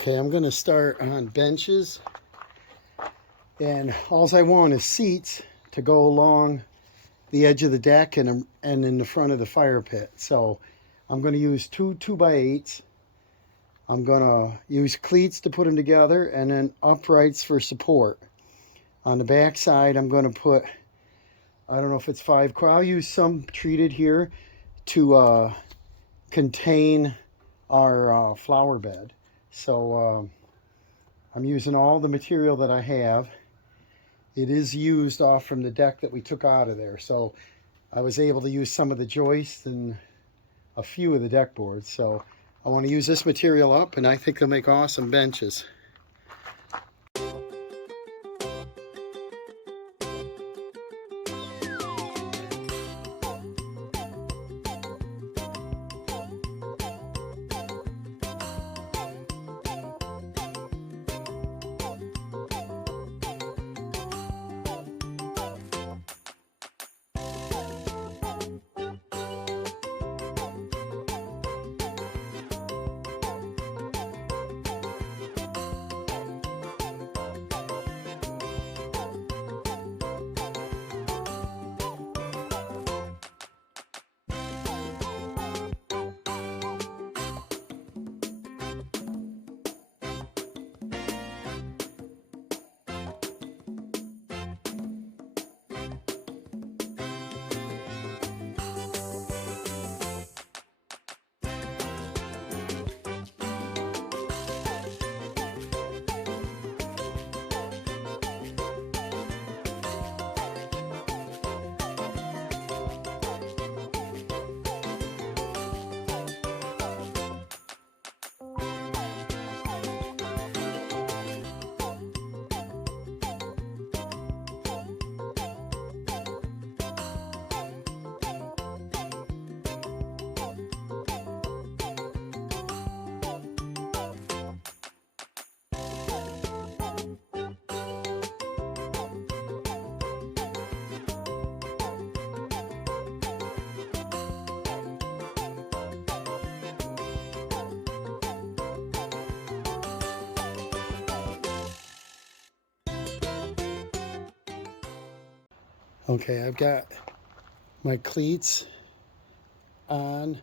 Okay, I'm going to start on benches, and all I want is seats to go along the edge of the deck and in the front of the fire pit. So I'm going to use two 2x8s. I'm going to use cleats to put them together, and then uprights for support. On the back side, I'm going to put, I don't know if it's 5 core. I'll use some treated here to contain our flower bed. So I'm using all the material that I have. It is used off from the deck that we took out of there. So I was able to use some of the joists and a few of the deck boards. So I want to use this material up, and I think they'll make awesome benches. Okay, I've got my cleats on.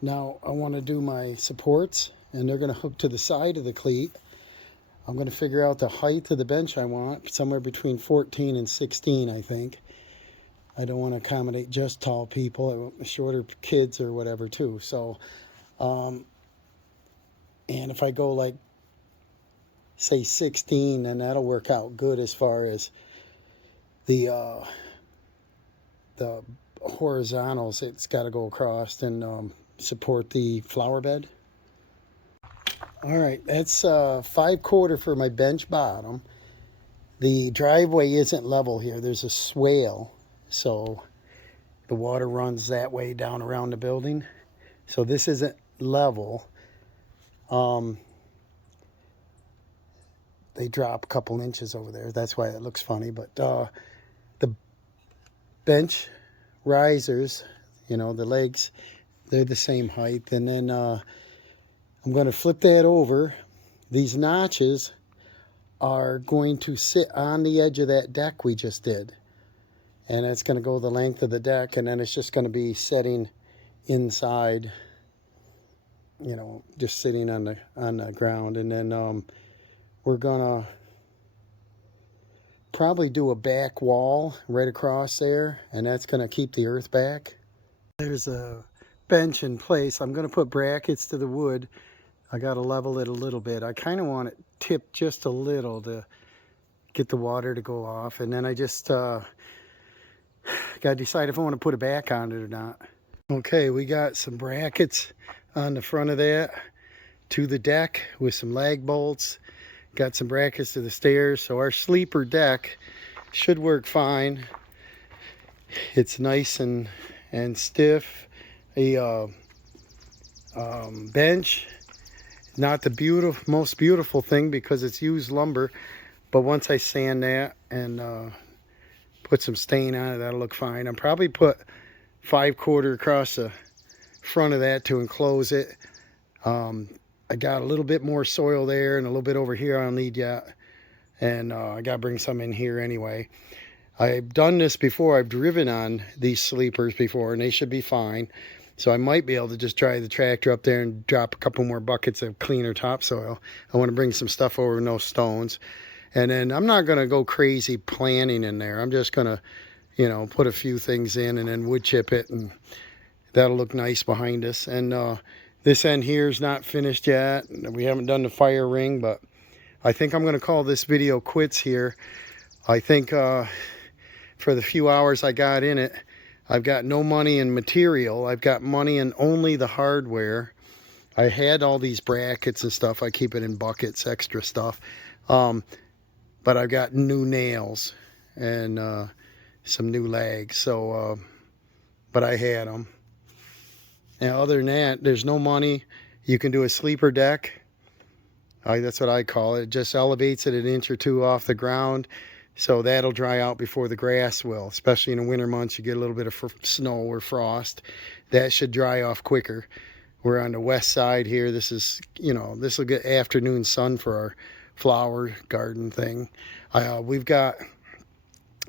Now I want to do my supports, and they're going to hook to the side of the cleat. I'm going to figure out the height of the bench I want, somewhere between 14 and 16, I think. I don't want to accommodate just tall people. I want shorter kids or whatever too. So, and if I go like, say 16, then that'll work out good as far as the horizontals. It's got to go across and support the flower bed. All right, that's 5/4 for my bench bottom. The driveway isn't level here. There's a swale, so the water runs that way down around the building. So this isn't level. They drop a couple inches over there. That's why it looks funny. But the bench risers, you know, the legs, they're the same height. And then I'm going to flip that over. These notches are going to sit on the edge of that deck we just did. And it's going to go the length of the deck, and then it's just going to be setting inside, you know, just sitting on the ground. And then we're going to probably do a back wall right across there, and that's going to keep the earth back. There's a bench in place. I'm going to put brackets to the wood. I got to level it a little bit. I kind of want it tipped just a little to get the water to go off, and then I just got to decide if I want to put a back on it or not. Okay, we got some brackets on the front of that to the deck with some lag bolts. Got some brackets to the stairs, so our sleeper deck should work fine. It's nice and stiff. A bench, not the most beautiful thing because it's used lumber, but once I sand that and put some stain on it, that'll look fine. I'll probably put 5/4 across the front of that to enclose it. I got a little bit more soil there and a little bit over here I don't need yet. And I got to bring some in here anyway. I've done this before. I've driven on these sleepers before, and they should be fine. So I might be able to just drive the tractor up there and drop a couple more buckets of cleaner topsoil. I want to bring some stuff over with no stones. And then I'm not going to go crazy planting in there. I'm just going to, you know, put a few things in and then wood chip it, and that'll look nice behind us. And this end here is not finished yet. We haven't done the fire ring, but I think I'm going to call this video quits here. I think for the few hours I got in it, I've got no money in material. I've got money in only the hardware. I had all these brackets and stuff. I keep it in buckets, extra stuff. But I've got new nails and some new legs. So, but I had them. And other than that, there's no money. You can do a sleeper deck. That's what I call it. It just elevates it an inch or two off the ground. So that'll dry out before the grass will, especially in the winter months. You get a little bit of snow or frost. That should dry off quicker. We're on the west side here. This is, you know, this will get afternoon sun for our flower garden thing. We've got,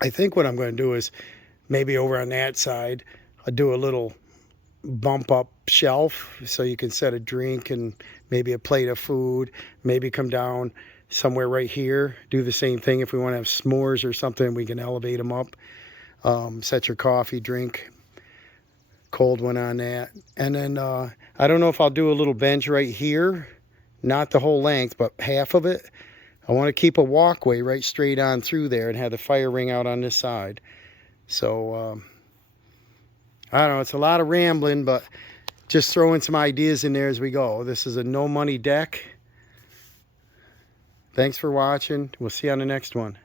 I think what I'm going to do is maybe over on that side, I'll do a little bump up shelf so you can set a drink and maybe a plate of food, maybe come down somewhere right here, do the same thing. If we want to have s'mores or something, we can elevate them up. Set your coffee, drink, cold one on that. And then I don't know if I'll do a little bench right here, not the whole length, but half of it. I want to keep a walkway right straight on through there and have the fire ring out on this side. So I don't know, it's a lot of rambling, but just throwing some ideas in there as we go. This is a no money deck. Thanks for watching. We'll see you on the next one.